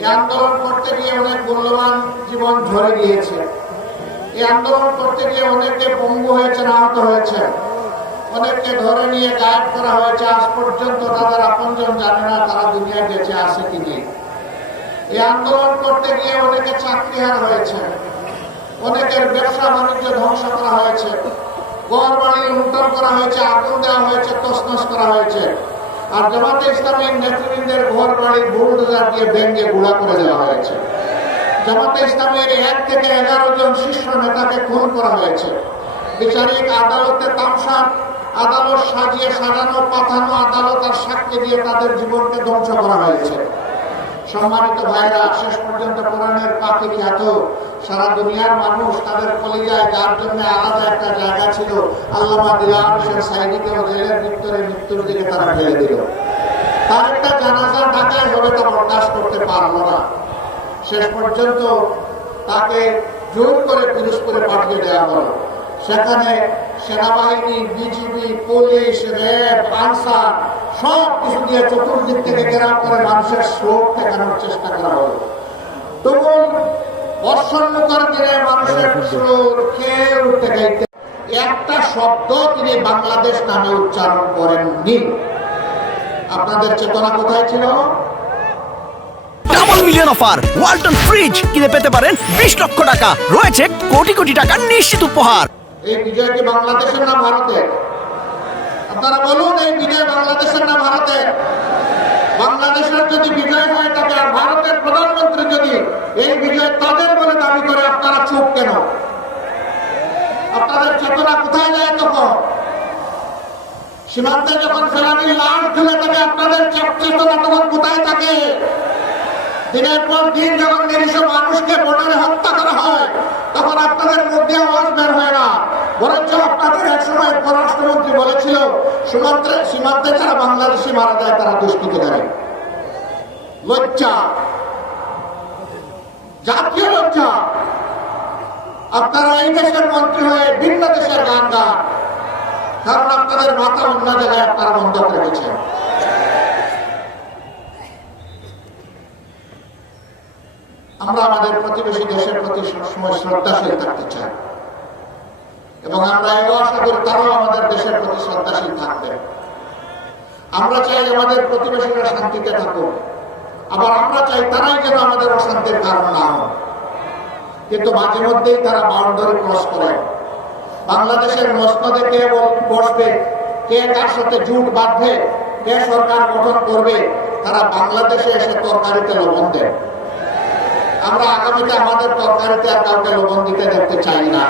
এই আন্দোলন করতে গিয়ে অনেক মূল্যবান জীবন ঝরে গিয়েছে। এই আন্দোলন করতে গিয়ে অনেকে পঙ্গু হয়েছে, আহত হয়েছে, অনেককে ধরে নিয়ে গায়েব করা হয়েছে। আজ পর্যন্ত তাদের আপনজন জানে না তারা দুনিয়ায় বেঁচে আছে কি নেই। এই আন্দোলন করতে গিয়ে অনেকে চাকরিহারা হয়েছে, অনেকের ব্যবসা বাণিজ্য ধ্বংস করা হয়েছে, ঘর বাড়ি লুণ্ঠন করা হয়েছে, আগুন দেওয়া হয়েছে, তছনছ করা হয়েছে। আর জামাতে ইসলামীর নেতৃবৃন্দের ঘর বাড়ি বুলডোজার দিয়ে ভেঙে গুঁড়া করে দেওয়া হয়েছে। জামাতে ইসলামের 1 থেকে 11 জন শীর্ষ নেতাকে খুন করা হয়েছে। বিচারিক আদালতে তামসা, আদালত সাজিয়ে সাজানো পাঠানো আদালত আর সাক্ষী দিয়ে তাদের জীবনকে ধ্বংস করা হয়েছে। সম্মানিত ভাইরা, শেষ পর্যন্ত কোরআনের পাখি খ্যাত সারা দুনিয়ার মানুষ তাদের কলিজায়, যার জন্য আলাদা একটা জায়গা ছিল, আল্লামা দিলওয়ার হোসেন সাঈদীকেও জেলের ভিতরে মৃত্যুর দিকে তারা ফেলে দিল। তার একটা জানাজা ঢাকায় হবে, তা বরদাস্ত করতে পারলো না। শেষ পর্যন্ত তাকে জোর করে পিরোজপুরে পাঠিয়ে দেওয়া হলো। সেখানে সেনাবাহিনী, বিজিবি, পুলিশ, র্যাব, আনসার সব কিছু দিয়ে চতুর্দিক থেকে ঘেরাও করে মানুষের স্রোত ঠেকানোর চেষ্টা করা হলো। তবুও বর্ষণমুখর দিনে মানুষের স্রোত খেয়ে উঠতে গাইতে একটা শব্দ তিনি বাংলাদেশ নামে উচ্চারণ করেননি। আপনাদের চেতনা কোথায় ছিল? Double million offer Walton fridge কিনে পেতে পারেন 20 লক্ষ টাকা, রয়েছে কোটি কোটি টাকার নিশ্চিত উপহার। এই বিজয় কি বাংলাদেশের না ভারতের? আপনারা বলুন, এই বিজয় বাংলাদেশের না ভারতের? বাংলাদেশের যদি বিজয় হয়ে থাকে আর ভারতের প্রধানমন্ত্রী যদি এই বিজয় তাদের বলে দাবি করে, আপনারা চুপ কেন? আপনাদের চেতনা কোথায় যায় তখন? সীমান্তে যখন ফেলানির লাশ ঝুলে থাকে, আপনাদের চেতনা তখন কোথায় থাকে? দিনের পর দিন যখন নিরীহ মানুষকে বর্ডারে হত্যা করা হয়, তখন আপনাদের মধ্যে আওয়াজ বের হয় না। বরঞ্চ আপনাদের এক সময় পররাষ্ট্রমন্ত্রী বলেছিল, সীমান্তে যারা বাংলাদেশি মারা যায় তারা দুষ্কৃতকারী। লজ্জা, জাতীয় লজ্জা। আপনারা এই দেশের মন্ত্রী হয়ে ভিন্ন দেশের গান গান, কারণ আপনাদের মাথা অন্য জায়গায় আপনারা বন্ধক রেখেছেন। আমরা আমাদের প্রতিবেশী দেশের প্রতি সবসময় শ্রদ্ধাশীল থাকতে চাই এবং আমরা এও আশা করি তারাও আমাদের দেশের প্রতি শ্রদ্ধাশীল থাকবে। আমরা চাই আমাদের প্রতিবেশীরা শান্তিতে থাকুক, আবার আমরা চাই তারাই যেন আমাদের অশান্তির কারণ না হয়। কিন্তু মাঝে মধ্যেই তারা বাউন্ডারি ক্রস করে। বাংলাদেশের মসনদে কে বসবে, কে কার সাথে জুট বাঁধবে, কে সরকার গঠন করবে, তারা বাংলাদেশে এসে তরকারিতে লবণ দেয়। আমরা আগামীতে আমাদের তরকারিতে আর কাউকে লবণ দিতে দেখতে চাই না।